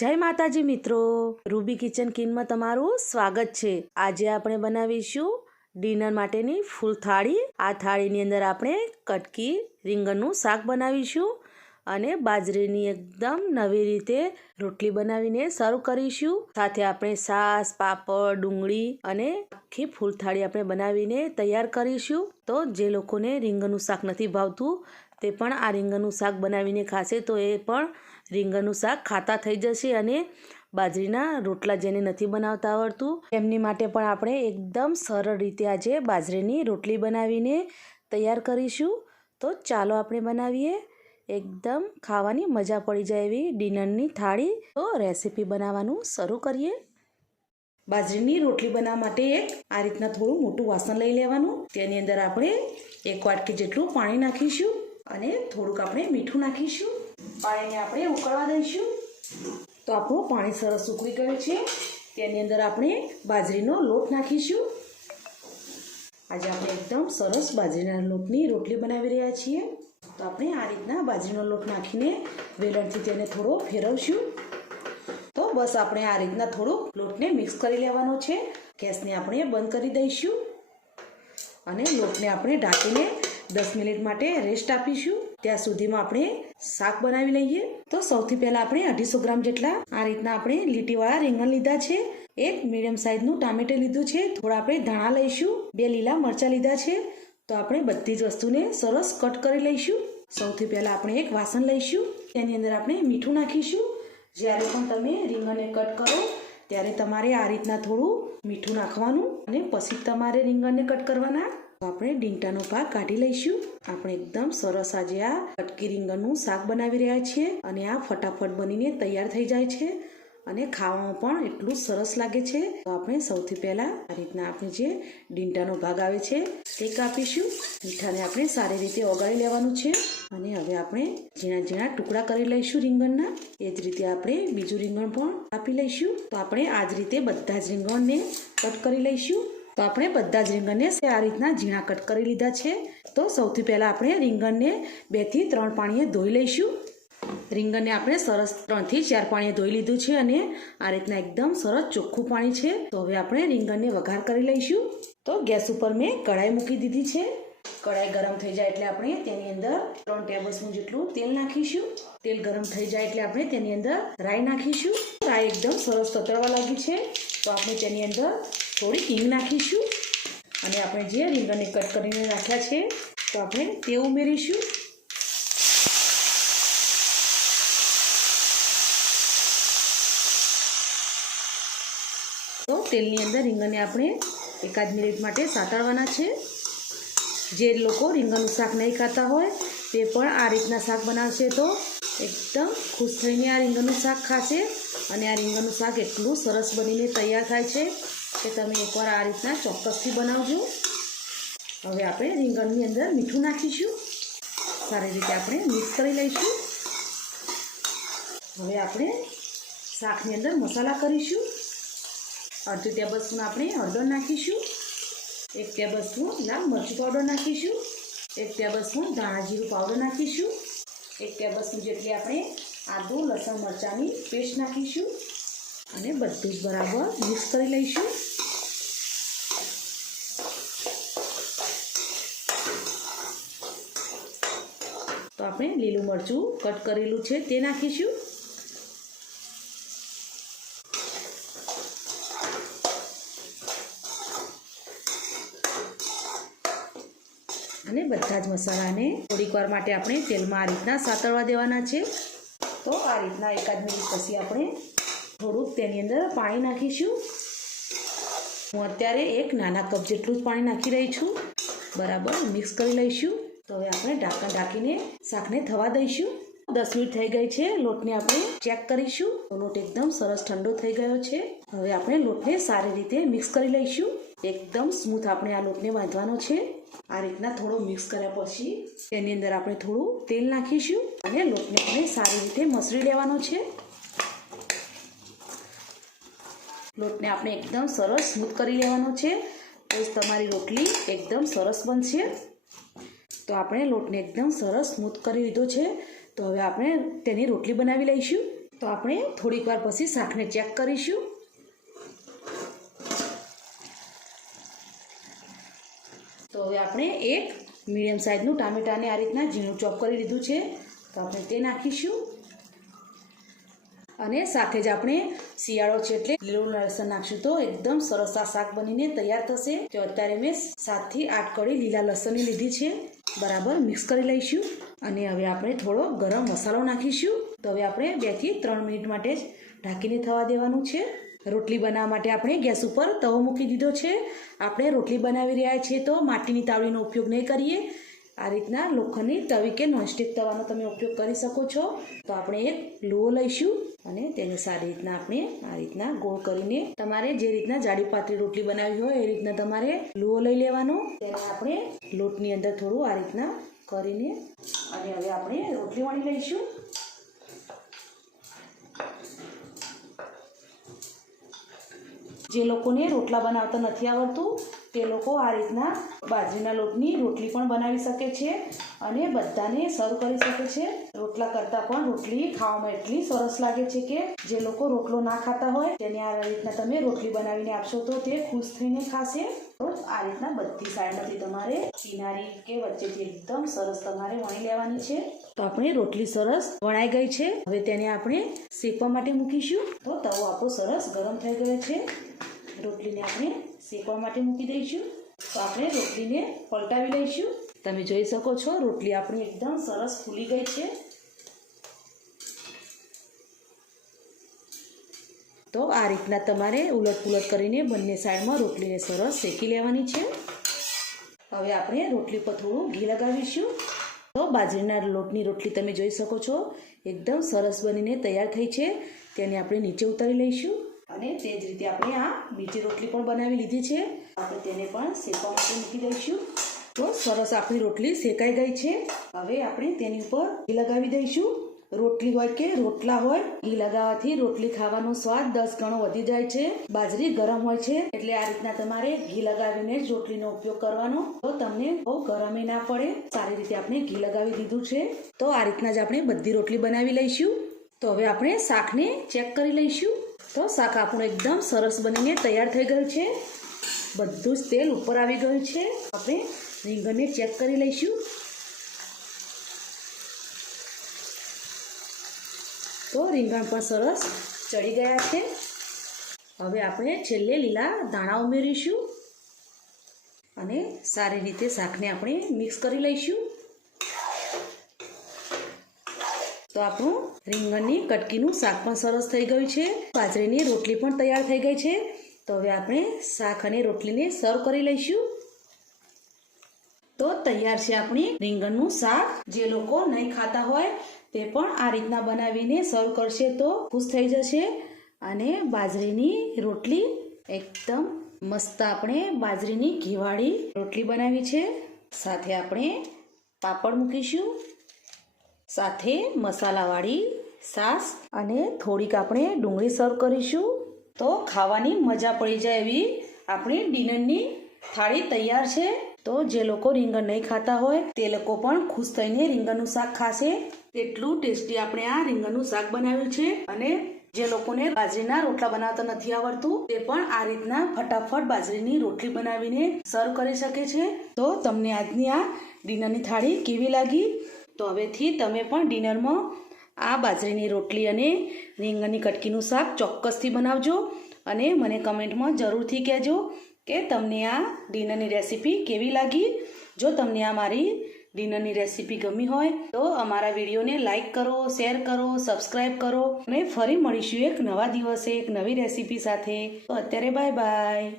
જય માતાજી મિત્રો. રૂબી કિચન કિનમાં તમારું સ્વાગત છે. આજે આપણે બનાવીશું ડિનર માટેની ફૂલ થાળી. આ થાળીની અંદર આપણે કટકી રીંગણનું શાક બનાવીશું અને બાજરીની એકદમ નવી રીતે રોટલી બનાવીને સર્વ કરીશું. સાથે આપણે સાસ, પાપડ, ડુંગળી અને આખી ફૂલ થાળી આપણે બનાવીને તૈયાર કરીશું. તો જે લોકોને રીંગણનું શાક નથી ભાવતું, તે પણ આ રીંગણનું શાક બનાવીને ખાશે, તો એ પણ રીંગણનું શાક ખાતા થઈ જશે અને બાજરીના રોટલા જેને નથી બનાવતા આવડતું. એમની માટે પણ આપણે એકદમ સરળ રીતે આજે બાજરીની રોટલી બનાવીને તૈયાર કરીશું. તો ચાલો આપણે બનાવીએ. એકદમ ખાવાની મજા પડી જાય એવી ડિનરની થાળી. તો રેસીપી બનાવવાનું શરૂ કરીએ. બાજરીની રોટલી બનાવવા માટે એક આ રીતના થોડું મોટું વાસણ લઈ લેવાનું. તેની અંદર આપણે એક વાટકી જેટલું પાણી નાખીશું અને થોડુંક આપણે મીઠું નાખીશું. પાણીને આપણે ઉકળવા દઈશું. તો આપણું પાણી સરસ ઉકળી ગયું છે. તેની અંદર આપણે બાજરીનો લોટ નાખીશું. આજે આપણે એકદમ સરસ બાજરીના લોટની રોટલી બનાવી રહ્યા છીએ. તો આપણે આ રીતના બાજરીનો લોટ નાખીને વેલણથી તેને થોડો ફેરવશું. તો બસ આપણે આ રીતના થોડુંક લોટને મિક્સ કરી લેવાનો છે. ગેસને આપણે બંધ કરી દઈશું. અને લોટને આપણે ઢાંકીને દસ મિનિટ માટે રેસ્ટ આપીશું. ત્યાં સુધીમાં આપણે શાક બનાવી લઈએ. તો સૌથી પહેલાં આપણે અઢીસો ગ્રામ જેટલા આ રીતના આપણે લીટીવાળા રીંગણ લીધા છે. એક મીડિયમ સાઇઝનું ટામેટે લીધું છે. થોડા આપણે ધાણા લઈશું. બે લીલા મરચાં લીધા છે. તો આપણે બધી જ વસ્તુને સરસ કટ કરી લઈશું. સૌથી પહેલાં આપણે એક વાસણ લઈશું. તેની અંદર આપણે મીઠું નાખીશું. જ્યારે પણ તમે રીંગણને કટ કરો, ત્યારે તમારે આ રીતના થોડું મીઠું નાખવાનું અને પછી તમારે રીંગણને કટ કરવાના. આપણે ડીંટાનો ભાગ કાઢી લઈશું. આપણે એકદમ સરસ આજે આ કટકી રીંગણનું શાક બનાવી રહ્યા છીએ અને આ ફટાફટ બનીને તૈયાર થઈ જાય છે અને ખાવામાં પણ એટલું સરસ લાગે છે. તો આપણે સૌથી પહેલાં આ રીતના આપણે જે ડીંટાનો ભાગ આવે છે તે કાપીશું. મીઠાને આપણે સારી રીતે ઓગાળી લેવાનું છે અને હવે આપણે ઝીણા ઝીણા ટુકડા કરી લઈશું રીંગણના. એ જ રીતે આપણે બીજું રીંગણ પણ કાપી લઈશું. તો આપણે આ જ રીતે બધા જ રીંગણને કટ કરી લઈશું. તો આપણે બધા જ રીંગણને આ રીતના ઝીણા કટ કરી લીધા છે. તો સૌથી પહેલાં આપણે રીંગણને બેથી ત્રણ પાણીએ ધોઈ લઈશું. રીંગણને આપણે સરસ ત્રણથી ચાર પાણીએ ધોઈ લીધું છે અને આ રીતના એકદમ સરસ ચોખ્ખું પાણી છે. તો હવે આપણે રીંગણને વઘાર કરી લઈશું. તો ગેસ ઉપર મેં કઢાઈ મૂકી દીધી છે. કઢાઈ ગરમ થઈ જાય એટલે આપણે તેની અંદર ત્રણ ટેબલ સ્પૂન જેટલું તેલ નાખીશું. તેલ ગરમ થઈ જાય એટલે આપણે તેની અંદર રાઈ નાખીશું. રાઈ એકદમ સરસ તતડવા લાગી છે. તો આપણે તેની અંદર થોડી હિંગ નાખીશું અને આપણે જે રીંગણને કટ કરીને નાખ્યા છે, તો આપણે તે ઉમેરીશું. તો તેલની અંદર રીંગણને આપણે એકાદ મિનિટ માટે સાતળવાના છે. જે લોકો રીંગણનું શાક નહીં ખાતા હોય, તે પણ આ રીતના શાક બનાવશે તો એકદમ ખુશ થઈને આ રીંગણનું શાક ખાશે અને આ રીંગણનું શાક એટલું સરસ બનીને તૈયાર થાય છે. કે તમે એકવાર આ રીતના ચોક્કસથી બનાવજો. હવે આપણે રીંગણની અંદર મીઠું નાખીશું. સારી રીતે આપણે મિક્સ કરી લઈશું. હવે આપણે શાકની અંદર મસાલા કરીશું. અડધી ટેબલ સ્પૂન આપણે હળદર નાખીશું. એક ટેબલ સ્પૂન લાલ મરચું પાવડર નાખીશું. એક ટેબલ સ્પૂન ધાણા જીરું પાવડર નાખીશું. એક ટેબલ સ્પૂન જેટલી આપણે આદુ, લસણ, મરચાંની પેસ્ટ નાખીશું. અને બધું જ બરાબર મિક્સ કરી લઈશું. આપણે લીલું મરચું કટ કરેલું છે, તે નાખીશું. અને બધા જ મસાલાને થોડીક વાર માટે આપણે તેલમાં આ રીતના સાતળવા દેવાના છે. તો આ રીતના એકાદ મિનિટ પછી આપણે થોડુંક તેની અંદર પાણી નાખીશું. હું અત્યારે એક નાના કપ જેટલું જ પાણી નાખી રહી છું. બરાબર મિક્સ કરી લઈશું. તો હવે આપણે ઢાંકણ ઢાંકીને શાકને થવા દઈશું. દસ મિનિટ થઈ ગઈ છે, લોટને આપણે ચેક કરીશું. તો લોટ એકદમ સરસ ઠંડો થઈ ગયો છે. હવે આપણે લોટને સારી રીતે મિક્સ કરી લઈશું. એકદમ સ્મૂથ આપણે આ લોટને બાંધવાનો છે. આ રીતના થોડો મિક્સ કર્યા પછી તેની અંદર આપણે થોડું તેલ નાખીશું અને લોટને આપણે સારી રીતે મસળી લેવાનો છે. લોટને આપણે એકદમ સરસ સ્મૂથ કરી લેવાનો છે. તો તમારી રોટલી એકદમ સરસ બનશે. તો આપણે લોટને એકદમ સરસ સ્મૂથ કરી લીધો છે. તો હવે આપણે તેની રોટલી બનાવી લઈશું. તો આપણે થોડીક વાર પછી શાકને ચેક કરીશું. તો હવે આપણે એક મીડિયમ સાઇઝનું ટામેટાને આ રીતના ઝીણું ચોપ કરી લીધું છે. તો આપણે તે નાખીશું. અને સાથે જ આપણે શિયાળો છે એટલે લીલું લસણ નાખશું તો એકદમ સરસ આ શાક બનીને તૈયાર થશે. તો અત્યારે મેં સાતથી આઠ કળી લીલા લસણની લીધી છે. બરાબર મિક્સ કરી લઈશું અને હવે આપણે થોડો ગરમ મસાલો નાખીશું તો હવે આપણે બેથી ત્રણ મિનિટ માટે જ ઢાંકીને થવા દેવાનું છે. રોટલી બનાવવા માટે આપણે ગેસ ઉપર તવો મૂકી દીધો છે. આપણે રોટલી બનાવી રહ્યા છીએ તો માટીની તાવડીનો ઉપયોગ નહીં કરીએ. આ રીતના લોખંડની તવી કે નોનસ્ટિક તવાનો તમે ઉપયોગ કરી શકો છો. તો આપણે એક લુઓ લઈશું અને તેને સારી રીતના આપણે આ રીતના ગોળ કરીને તમારે જે રીતના જાડી પાતળી રોટલી બનાવી હોય એ રીતના તમારે લુઓ લઈ લેવાનો. તેને આપણે લોટની અંદર થોડું આ રીતના કરીને અને હવે આપણે રોટલી વણી લઈશું. જે લોકોને રોટલા બનાવતા નથી આવડતું તે લોકો આ રીતના બાજરીના લોટની રોટલી પણ બનાવી શકે છે અને બધાને સર્વ કરી શકે છે. રોટલા કરતાં પણ રોટલી ખાવામાં એટલી સરસ લાગે છે કે જે લોકો રોટલો ના ખાતા હોય તેને આ રીતના તમે રોટલી બનાવીને આપશો તો તે ખુશ થઈને ખાશે. તો આ રીતના બધી સાઈડમાંથી તમારે કિનારી કે વચ્ચેથી એકદમ સરસ તમારે વણી લેવાની છે. તો આપણે રોટલી સરસ વણાઈ ગઈ છે. હવે તેને આપણે શેકવા માટે મૂકીશું. તો તવો આપણો સરસ ગરમ થઈ ગયો છે. રોટલીને આપણે શેકવા માટે મૂકી દઈશું. તો આપણે રોટલીને પલટાવી લઈશું. તમે જોઈ શકો છો, રોટલી આપણી એકદમ સરસ ફૂલી ગઈ છે. તો આ રીતના તમારે ઉલટ પુલટ કરીને બંને સાઈડમાં રોટલીને સરસ શેકી લેવાની છે. હવે આપણે રોટલી પર થોડું ઘી લગાવીશું. તો બાજરીના લોટની રોટલી તમે જોઈ શકો છો, એકદમ સરસ બનીને તૈયાર થઈ છે. તેને આપણે નીચે ઉતારી લઈશું. અને તે જ રીતે આપણે આ બીજી રોટલી પણ બનાવી લીધી છે. આપણે તેને પણ શેકવા માટે મૂકી દઈશું. તો સરસ આપણી રોટલી શેકાઈ ગઈ છે. હવે આપણે તેની ઉપર ઘી લગાવી દઈશું. રોટલી હોય કે રોટલા હોય, ઘી લગાવવાથી રોટલી ખાવાનો સ્વાદ દસ ગણો વધી જાય છે. બાજરી ગરમ હોય છે, એટલે આ રીતના તમારે ઘી લગાવીને જ રોટલીનો ઉપયોગ કરવાનો. તો તમને બહુ ગરમે ના પડે. સારી રીતે આપણે ઘી લગાવી દીધું છે. તો આ રીતના જ આપણે બધી રોટલી બનાવી લઈશું. તો હવે આપણે શાકને ચેક કરી લઈશું. તો શાક આપણું એકદમ સરસ બનીને તૈયાર થઈ ગયું છે. બધું જ તેલ ઉપર આવી ગયું છે. આપણે રીંગણને ચેક કરી લઈશું. તો રીંગણ પણ સરસ ચડી ગયા છે. હવે આપણે છેલ્લે લીલા દાણા ઉમેરીશું. અને સારી રીતે શાકને આપણે મિક્સ કરી લઈશું. તો આપણું રીંગણની કટકીનું શાક પણ સરસ થઈ ગયું છે. બાજરીની રોટલી પણ તૈયાર થઈ ગઈ છે. તો હવે આપણે શાક અને રોટલીને સર્વ કરી લઈશું. તો તૈયાર છે આપણી રીંગણનું શાક. જે લોકો નહીં ખાતા હોય તે પણ આ રીતના બનાવીને સર્વ કરશે તો ખુશ થઈ જશે. અને બાજરીની રોટલી એકદમ મસ્ત આપણે બાજરીની ઘીવાળી રોટલી બનાવી છે. સાથે આપણે પાપડ મૂકીશું. સાથે મસાલાવાળી સાસ અને થોડીક આપણે ડુંગળી સર્વ કરીશું. તો ખાવાની મજા પડી જાય એવી આપણી ડિનરની થાળી તૈયાર છે. તો જે લોકો રીંગણ નહીં ખાતા હોય, તે લોકો પણ ખુશ થઈને રીંગણનું શાક ખાશે. એટલું ટેસ્ટી આપણે આ રીંગણનું શાક બનાવ્યું છે અને જે લોકોને બાજરીના રોટલા બનાવતા નથી આવડતું, તે પણ આ રીતના ફટાફટ બાજરીની રોટલી બનાવીને સર્વ કરી શકે છે. તો તમને આજની આ ડિનરની થાળી કેવી લાગી? તો હવેથી તમે પણ ડિનરમાં આ બાજરીની રોટલી અને રીંગણની કટકીનું શાક ચોક્કસથી બનાવજો અને મને કમેન્ટમાં જરૂરથી કહેજો કે તમને આ ડિનરની રેસીપી કેવી લાગી. જો તમને આ મારી ડિનરની રેસીપી ગમી હોય તો અમારા વિડીયોને લાઇક કરો, શેર કરો સબસ્ક્રાઈબ કરો અને ફરી મળીશું એક નવા દિવસે એક નવી રેસીપી સાથે. તો અત્યારે બાય બાય.